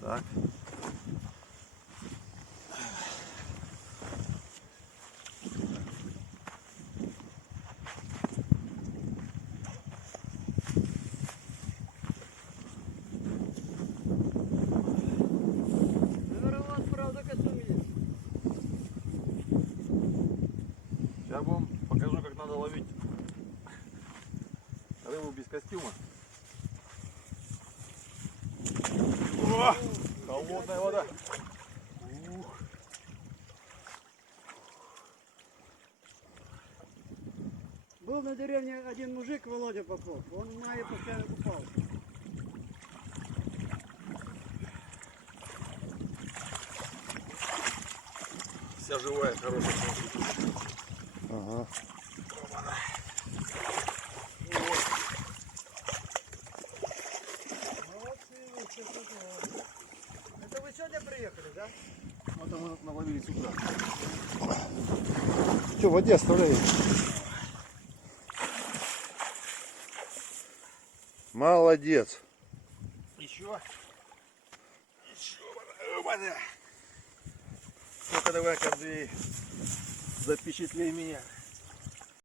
Так. Сейчас вам покажу, как надо ловить рыбу без костюма. О, холодная вода. Ух. Был на деревне один мужик, Володя Попов, он в мае постоянно купался. Вся живая, хорошая. Ага. Это вы сегодня приехали, да? Вот мы наловили с утра. Что, в воде оставляй. Молодец. Еще. Ну-ка давай, Кордей, запечатлей меня.